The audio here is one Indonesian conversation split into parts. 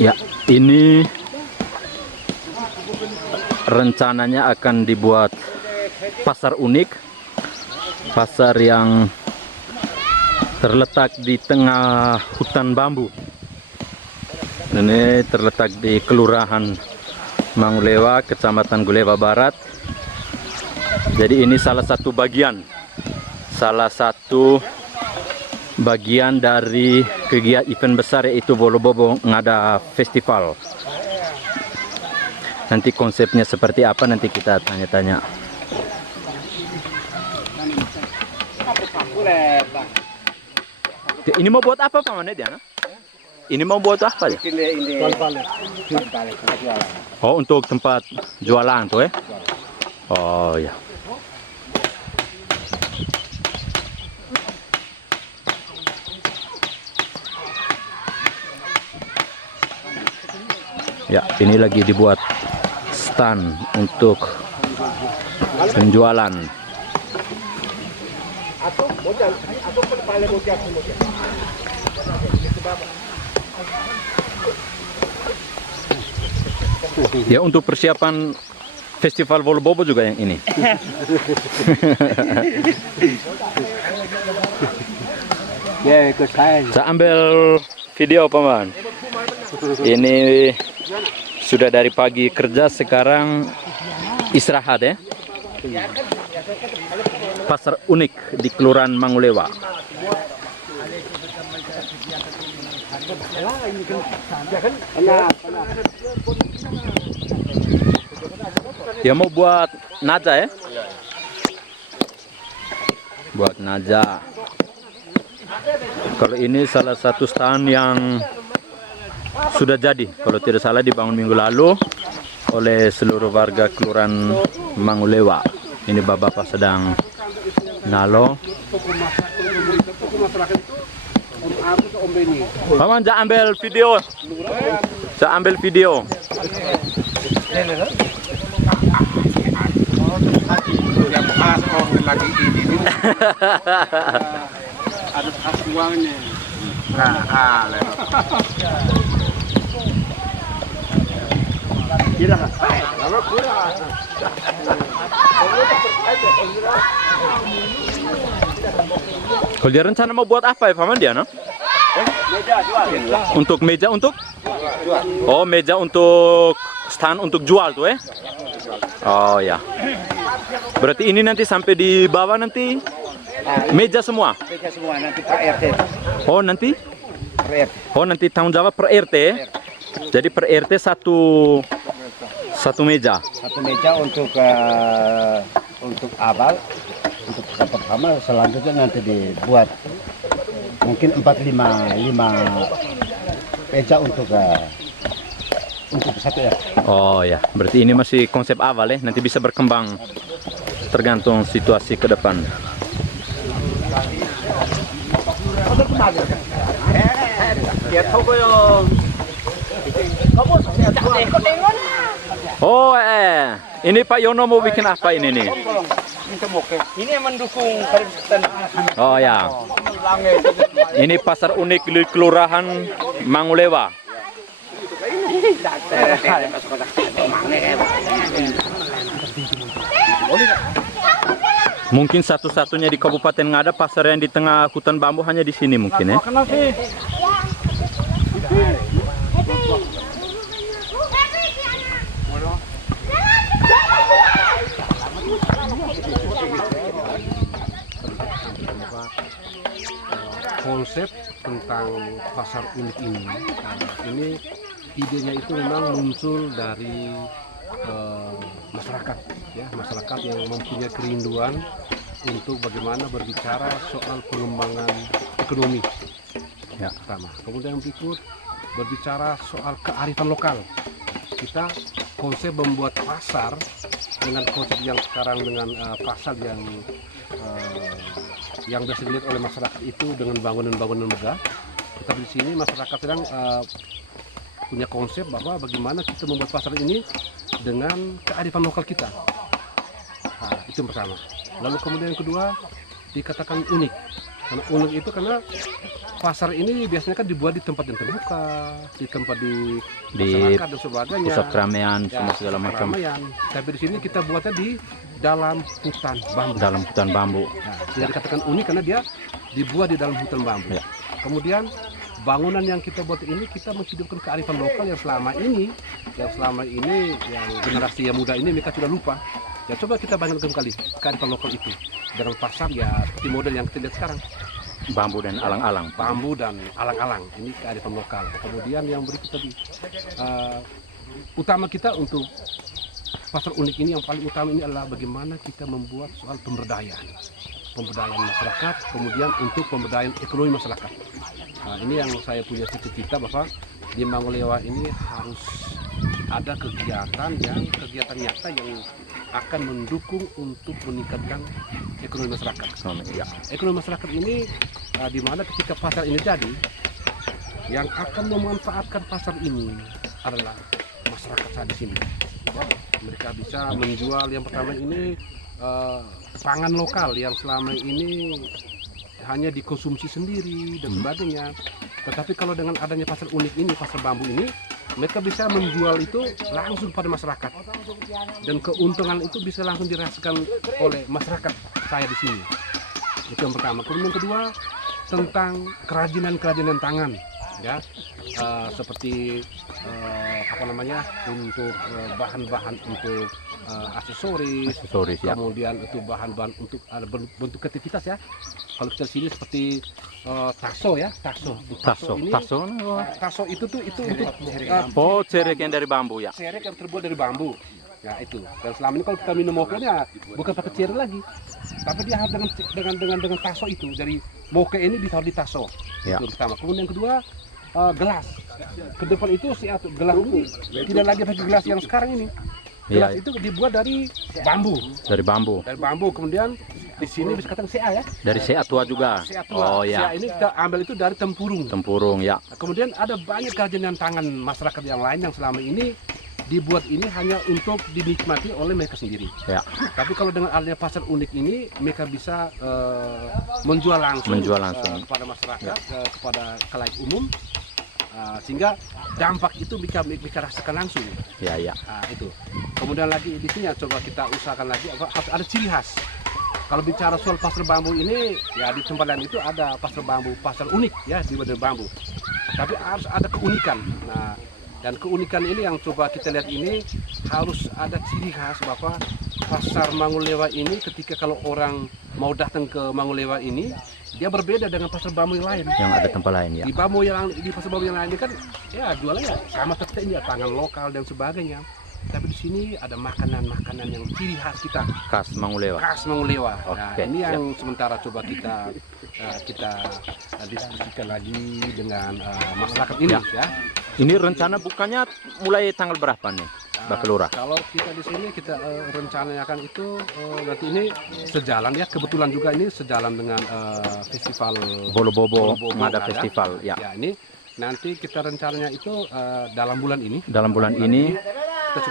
Ya, ini rencananya akan dibuat pasar unik, pasar yang terletak di tengah hutan bambu. Ini terletak di Kelurahan Mangulewa, Kecamatan Gulewa Barat. Jadi ini salah satu bagian dari kegiatan event besar, yaitu Bolo Bobo Ngada Festival. Nanti konsepnya seperti apa nanti kita tanya-tanya. Ini mau buat apa Pak Manet ya? Ini mau buat apa ya? Oh, untuk tempat jualan tuh ya? Oh ya. Ya, ini lagi dibuat stand untuk penjualan. Ya, untuk persiapan festival Bolo Bobo juga yang ini. Ya, ikut saya. Saya ambil video Paman. Ini sudah dari pagi kerja, sekarang istirahat ya. Pasar unik di Kelurahan Mangulewa. Ya, mau buat naja ya? Buat naja. Kalau ini salah satu stand yang sudah jadi, kalau tidak salah dibangun minggu lalu oleh seluruh warga Kelurahan Mangulewa. Ini bapak-bapak sedang nalo. Paman, jangan ambil video. Saya ambil video. Yang khas orang lagi ini. Ada khas uangnya. Kalau dia rencana mau buat apa ya Paman dia, no? Meja jual. Untuk meja untuk? Oh, meja untuk stand untuk jual tuh ya? Oh ya. Berarti ini nanti sampai di bawah nanti meja semua? Meja semua nanti per RT. Oh, nanti? Per RT. Oh, nanti tanggung jawab per RT. Jadi per RT satu meja. Satu meja untuk awal, untuk tahap pertama. Selanjutnya nanti dibuat mungkin 5 meja untuk satu ya. Oh ya, berarti ini masih konsep awal ya. Nanti bisa berkembang tergantung situasi ke depan. Oh, ini Pak Yono mau bikin apa ini nih? Ini yang mendukung pariwisata. Oh ya, ini pasar unik di Kelurahan Mangulewa. Mungkin satu-satunya di Kabupaten Ngada pasar yang di tengah hutan bambu hanya di sini mungkin ya. Konsep tentang pasar unik ini idenya itu memang muncul dari masyarakat, ya, masyarakat yang mempunyai kerinduan untuk bagaimana berbicara soal pengembangan ekonomi, ya, pertama. Kemudian berikut berbicara soal kearifan lokal. Kita konsep membuat pasar dengan konsep yang sekarang dengan pasar yang biasa dilihat oleh masyarakat itu dengan bangunan-bangunan megah. Tetapi di sini masyarakat sedang punya konsep bahwa bagaimana kita membuat pasar ini dengan kearifan lokal kita. Nah, itu yang pertama. Lalu kemudian yang kedua dikatakan unik. Karena unik itu karena pasar ini biasanya kan dibuat di tempat yang terbuka, di tempat di Di masyarakat dan sebagainya. pusat keramaian Ya, semua segala pusat macam, keramaian. Tapi di sini kita buatnya di dalam hutan bambu. dalam hutan bambu. Nah, jadi dikatakan unik karena dia dibuat di dalam hutan bambu. Ya. Kemudian bangunan yang kita buat ini kita menghidupkan kearifan lokal yang selama ini yang generasi yang muda ini mereka sudah lupa. Ya coba kita bangunkan kembali kearifan lokal itu dengan pasar ya seperti model yang kita lihat sekarang. Bambu dan alang-alang. Bambu dan alang-alang ini kearifan lokal. Kemudian yang berikut tadi utama kita untuk pasar unik ini yang paling utama ini adalah bagaimana kita membuat soal pemberdayaan masyarakat, kemudian untuk pemberdayaan ekonomi masyarakat. Nah, ini yang saya punya cita-cita bahwa di Mangulewa ini harus ada kegiatan nyata yang akan mendukung untuk meningkatkan ekonomi masyarakat. Ya. Ekonomi masyarakat ini di mana ketika pasar ini jadi, yang akan memanfaatkan pasar ini adalah masyarakat saat di sini. Ya, mereka bisa menjual yang pertama ini pangan lokal yang selama ini hanya dikonsumsi sendiri dan sebagainya. Tetapi kalau dengan adanya pasar unik ini, pasar bambu ini, mereka bisa menjual itu langsung pada masyarakat dan keuntungan itu bisa langsung dirasakan oleh masyarakat saya di sini. Itu yang pertama. Kemudian yang kedua tentang kerajinan tangan, ya seperti untuk bahan-bahan untuk aksesoris ya. kemudian itu bahan-bahan untuk bentuk kreativitas ya. Kalau kita di sini seperti taso itu untuk Cerek yang dari bambu ya. serek yang terbuat dari bambu. Ya itu. Dan selama ini kalau kita minum mokelnya bukan pakai cerek lagi, tapi dia harus dengan taso itu. Dari moke ini ditaruh di taso. Ya. Itu pertama. Kemudian yang kedua gelas. Ke depan itu gelas ini tidak lagi pakai gelas yang sekarang ini. Gelas itu dibuat dari bambu. Dari bambu. Dari bambu. Kemudian di sini bisa katakan CA ya. Dari CA tua juga. CA tua. Oh ya. CA ini kita ambil itu dari tempurung. Tempurung ya. Kemudian ada banyak kerajinan tangan masyarakat yang lain yang selama ini dibuat ini hanya untuk dinikmati oleh mereka sendiri. Ya. Tapi kalau dengan adanya pasar unik ini, mereka bisa menjual langsung, kepada masyarakat, kepada khalayak umum, sehingga dampak itu mereka rasakan langsung. Ya. Itu. Kemudian lagi di sini coba kita usahakan lagi harus ada ciri khas. Kalau bicara soal pasar bambu ini, ya di tempat lain itu ada pasar bambu, pasar unik ya di bambu. Tapi harus ada keunikan. Nah, dan keunikan ini yang coba kita lihat ini harus ada ciri khas bahwa pasar Mangulewa ini ketika kalau orang mau datang ke Mangulewa ini dia berbeda dengan pasar bambu yang lain. Yang ada tempat lain ya. Di pasar bambu yang lain ini kan ya jualnya ya sama seperti ini ya, pangan lokal dan sebagainya. Tapi di sini ada makanan-makanan yang ciri khas kita. Khas Mangulewa. Khas Mangulewa. Nah, Oke, ini yang sementara coba kita diskusikan lagi dengan masyarakat ini ya. Ini rencana bukanya mulai tanggal berapa nih, Mbak Kelurah? Kalau kita di sini kita rencanakan itu nanti ini sejalan ya, kebetulan juga ini sejalan dengan festival Bolo-Bobo Ngada Festival ya. Ya ini nanti kita rencananya itu dalam bulan ini. Dalam bulan ini kita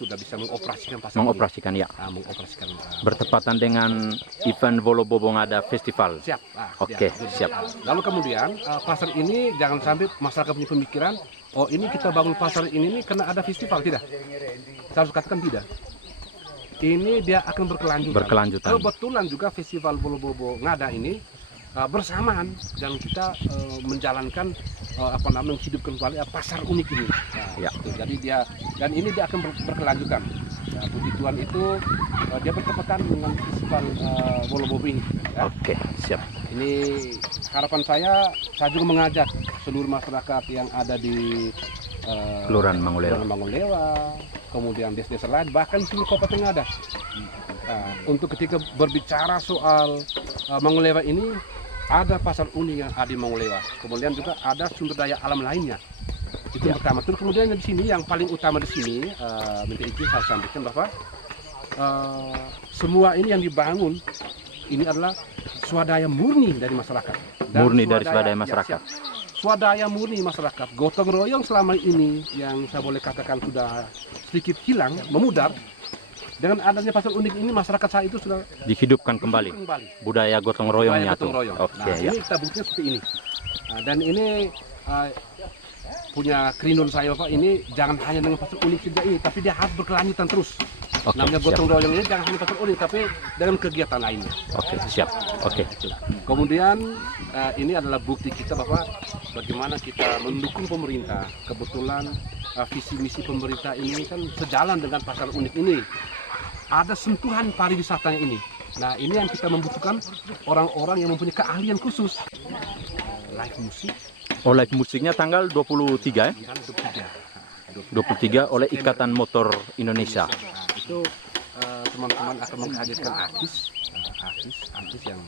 sudah bisa mengoperasikan pasar. Mengoperasikan ya. Mengoperasikan. Bertepatan dengan event Bolo-Bobo Ngada Festival. Siap. Oke, siap. Lalu kemudian pasar ini jangan sampai masyarakat punya pemikiran, oh ini kita bangun pasar ini nih karena ada festival, tidak. Saya harus katakan tidak. Ini dia akan berkelanjutan. Kebetulan juga festival Bolo-Bobo Ngada ini bersamaan dan kita menjalankan menghidupkan kembali pasar unik ini. Ya. Jadi dia akan berkelanjutan. Nah, puji Tuhan itu dia bertepatan dengan festival Bolo-Bobo ini. Ya. Oke, siap. Ini harapan saya juga mengajak seluruh masyarakat yang ada di Kelurahan Mangulewa, kemudian desa-desa lain, bahkan seluruh kabupaten ada. Untuk ketika berbicara soal Mangulewa ini, ada pasar unik yang ada di Mangulewa. Kemudian juga ada sumber daya alam lainnya. Itu yang pertama. Terus kemudian di sini yang paling utama di sini, minta izin saya sampaikan bahwa semua ini yang dibangun ini adalah swadaya murni dari masyarakat. Swadaya masyarakat. Swadaya murni masyarakat. Gotong royong selama ini yang saya boleh katakan sudah sedikit hilang, memudar. Dengan adanya pasar unik ini masyarakat saya itu sudah Dihidupkan kembali. Budaya gotong royongnya gotong tuh. royong. Oke, Nah, ya. ini kita buktinya seperti ini. Nah, dan ini punya kerinduan saya Bapak, ini jangan hanya dengan pasar unik saja ini, tapi dia harus berkelanjutan terus. Oke, Namanya siap. gotong royong ini jangan hanya pasar unik, tapi dengan kegiatan lainnya. Oke, siap. Oke. Kemudian ini adalah bukti kita bahwa bagaimana kita mendukung pemerintah. Kebetulan visi misi pemerintah ini kan sejalan dengan pasar unik ini. Ada sentuhan pariwisatanya ini. Nah, ini yang kita membutuhkan orang-orang yang mempunyai keahlian khusus. Live musik Oh, live musiknya tanggal 23 ya? kan 23 oleh Ikatan Motor Indonesia. Nah, itu teman-teman akan menghadirkan artis yang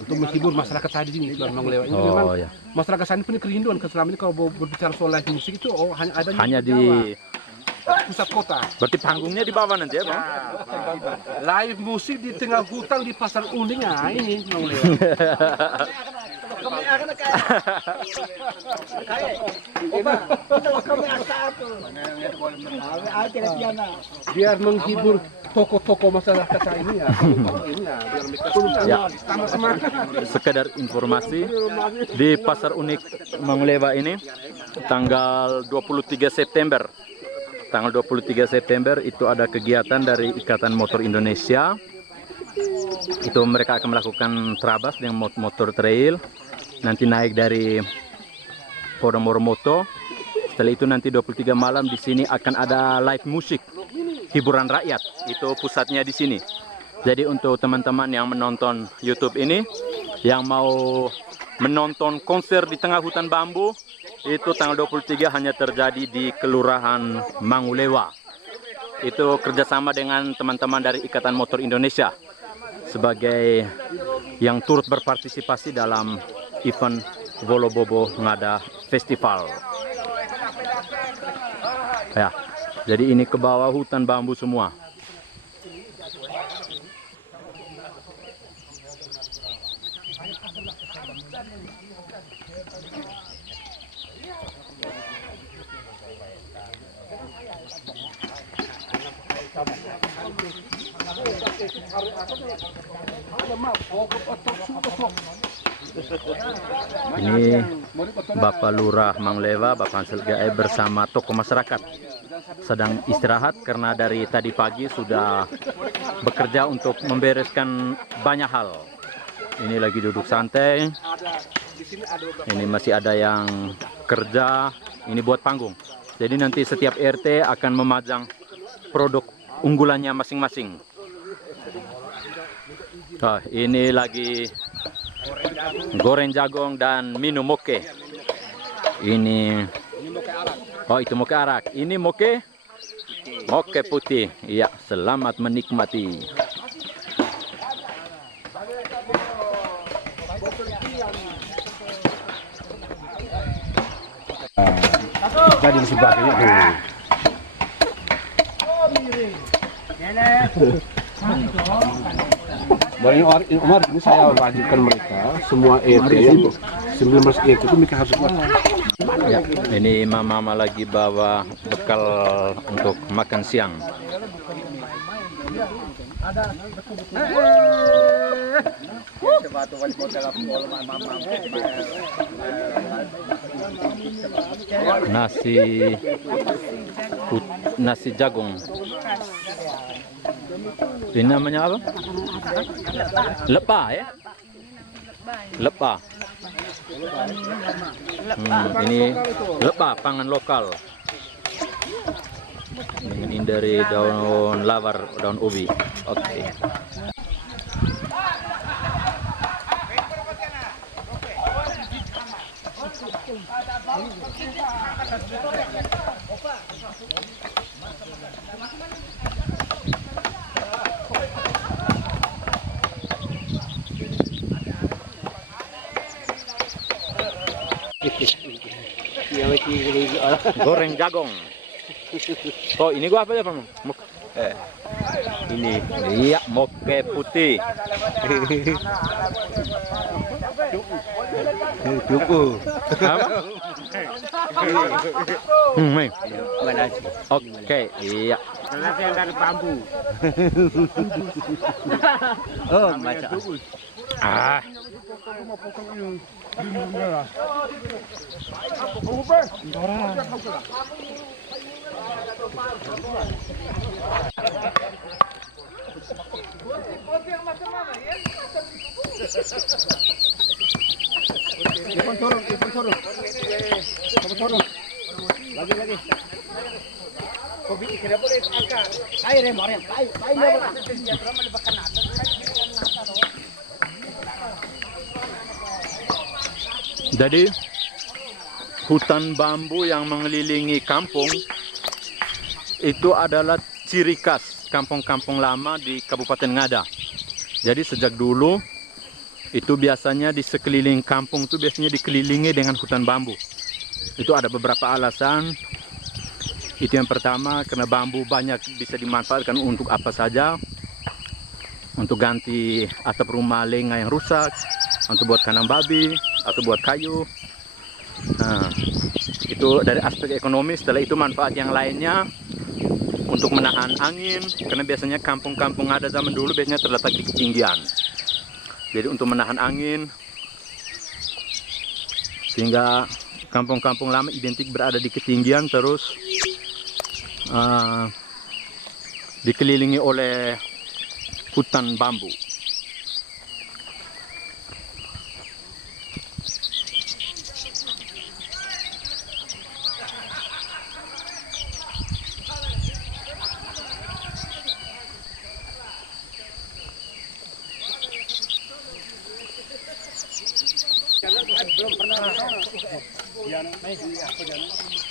untuk menghibur masyarakat saya di sini di Mangulewa ini. Memang Oh, ya. masyarakat saya ini punya kerinduan selama ini kalau berbicara soal live musik itu hanya ada Hanya di pusat kota. berarti panggungnya di bawah nanti ya, Bang? Live musik di tengah hutan di pasar uniknya ini Mangulewa. Biar menghibur toko-toko masyarakat saya ini ya, ini ya, biar mereka Ya. tambah semangat. Sekedar informasi, di Pasar Unik Mangulewa ini tanggal 23 September. Tanggal 23 September itu ada kegiatan dari Ikatan Motor Indonesia. Itu mereka akan melakukan trabas dengan motor trail. Nanti naik dari Podomoro Moto. Setelah itu nanti 23 malam di sini akan ada live musik, hiburan rakyat. Itu pusatnya di sini. Jadi untuk teman-teman yang menonton YouTube ini, yang mau menonton konser di tengah hutan bambu, itu tanggal 23 hanya terjadi di Kelurahan Mangulewa. Itu kerjasama dengan teman-teman dari Ikatan Motor Indonesia sebagai yang turut berpartisipasi dalam event Wolobobo Ngada Festival. Ya, jadi ini ke bawah hutan bambu semua. Ini Bapak Lurah Mangulewa, Bapak Hansel Gae bersama tokoh masyarakat sedang istirahat karena dari tadi pagi sudah bekerja untuk membereskan banyak hal. Ini lagi duduk santai. Ini masih ada yang kerja. Ini buat panggung. Jadi nanti setiap RT akan memajang produk unggulannya masing-masing. Oh, ini lagi goreng jagung dan minum moke. Ini oh, itu moke arak. Ini moke putih. Iya, selamat menikmati. Jadi di sebagainya Umar, ini saya wajibkan mereka semua RT yang 19 RT itu mereka harus buat. Ya, ini mama lagi bawa bekal untuk makan siang. Nasi jagung. Ini namanya apa? Lepa ya? Lepa. Ini lepa, pangan lokal. Ini dari daun lawar, daun ubi. Oke. Goreng jagung. Oh, ini gua apa ya, Bang? Ini. Iya, moke putih. Cukup. Apa? Oke, iya. Nanti yang dari bambu. Oh, baca. Ah. Ipon turun. Lagi. Kopi kira boleh angkat. Air Mariam, air. Jadi hutan bambu yang mengelilingi kampung itu adalah ciri khas kampung-kampung lama di Kabupaten Ngada. Jadi sejak dulu itu biasanya di sekeliling kampung itu biasanya dikelilingi dengan hutan bambu. Itu ada beberapa alasan. Itu yang pertama, karena bambu banyak bisa dimanfaatkan untuk apa saja. Untuk ganti atap rumah lenga yang rusak, untuk buat kandang babi, atau buat kayu. Nah, itu dari aspek ekonomi. Setelah itu manfaat yang lainnya untuk menahan angin, karena biasanya kampung-kampung ada zaman dulu biasanya terletak di ketinggian. Jadi untuk menahan angin, sehingga kampung-kampung lama identik berada di ketinggian, terus dikelilingi oleh hutan bambu.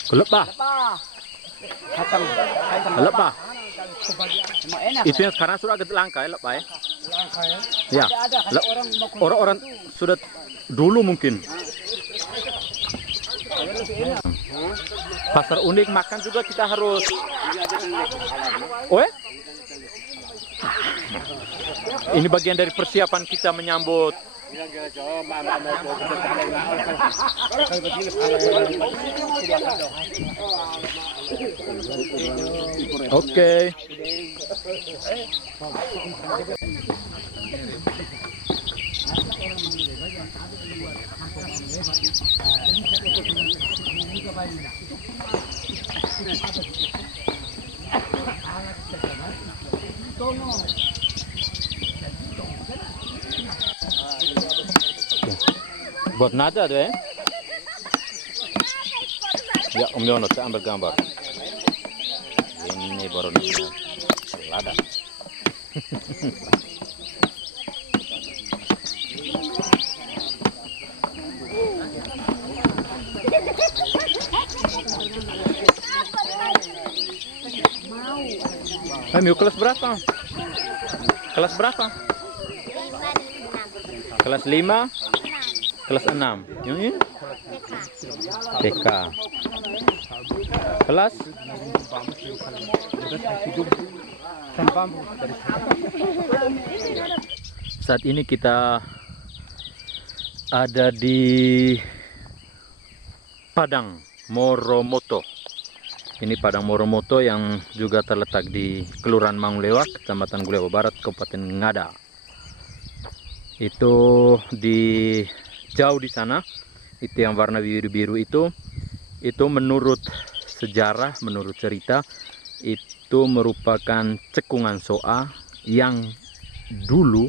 Kelep pak? Kelep pak? Itu yang sekarang sudah agak langka ya, Pak ya? Ya. Orang-orang sudah dulu mungkin. Pasar unik makan juga kita harus. Oh ya? Ini bagian dari persiapan kita menyambut. Oke. Buat nada tuh ya. Ya Om Yono, saya ambil gambar. Ini baru namanya lada. Ayo kelas berapa? Kelas berapa? Kelas 5? Kelas 6. Yang ini? TK. Kelas? Saat ini kita ada di Padang Moromoto. Ini Padang Moromoto yang juga terletak di Kelurahan Mangulewa, Kecamatan Gulewa Barat, Kabupaten Ngada. Itu di jauh di sana, itu yang warna biru-biru itu menurut sejarah, menurut cerita, itu merupakan cekungan Soa yang dulu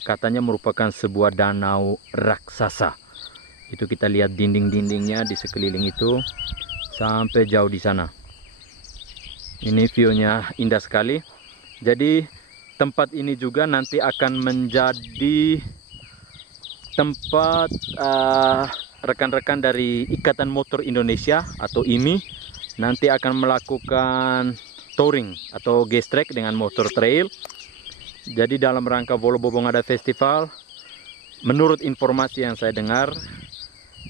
katanya merupakan sebuah danau raksasa. Itu kita lihat dinding-dindingnya di sekeliling itu sampai jauh di sana. Ini view-nya indah sekali. Jadi tempat ini juga nanti akan menjadi tempat rekan-rekan dari Ikatan Motor Indonesia atau IMI nanti akan melakukan touring atau gestrek dengan motor trail. Jadi dalam rangka Wolo Bobo Ngada Festival, menurut informasi yang saya dengar,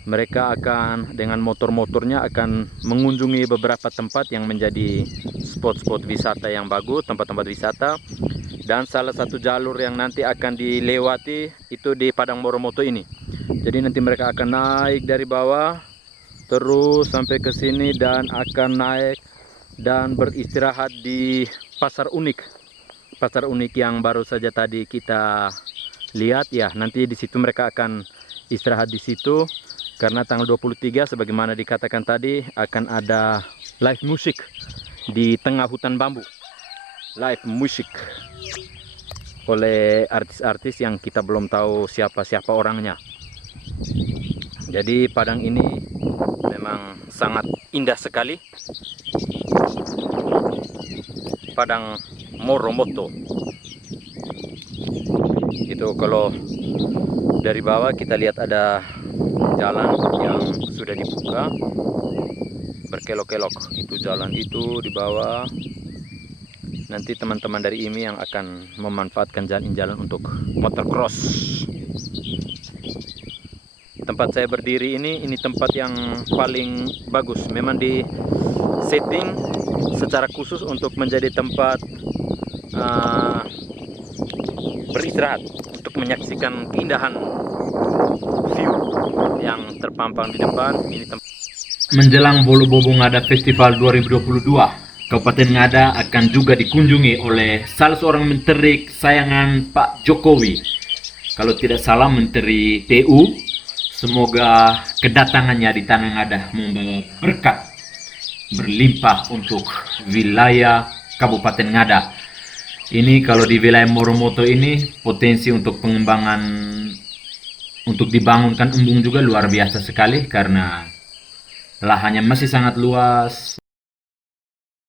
mereka akan dengan motor-motornya akan mengunjungi beberapa tempat yang menjadi spot-spot wisata yang bagus, tempat-tempat wisata. Dan salah satu jalur yang nanti akan dilewati itu di Padang Moromoto ini. Jadi nanti mereka akan naik dari bawah terus sampai ke sini dan akan naik dan beristirahat di pasar unik. Pasar unik yang baru saja tadi kita lihat ya. Nanti di situ mereka akan istirahat di situ karena tanggal 23 sebagaimana dikatakan tadi akan ada live musik di tengah hutan bambu. Live musik oleh artis-artis yang kita belum tahu siapa-siapa orangnya. Jadi padang ini memang sangat indah sekali. Padang Moromoto. Itu kalau dari bawah kita lihat ada jalan yang sudah dibuka berkelok-kelok. Itu jalan itu di bawah. Nanti teman-teman dari IMI yang akan memanfaatkan jalan untuk motocross. Tempat saya berdiri ini tempat yang paling bagus. Memang di setting secara khusus untuk menjadi tempat beristirahat untuk menyaksikan keindahan view yang terpampang di depan. Ini menjelang Bolo Bobo Ngada Festival 2022. Kabupaten Ngada akan juga dikunjungi oleh salah seorang menteri kesayangan Pak Jokowi. Kalau tidak salah Menteri PU. Semoga kedatangannya di Tanah Ngada membawa berkat berlimpah untuk wilayah Kabupaten Ngada. Ini kalau di wilayah Moromoto ini potensi untuk pengembangan untuk dibangunkan embung juga luar biasa sekali karena lahannya masih sangat luas.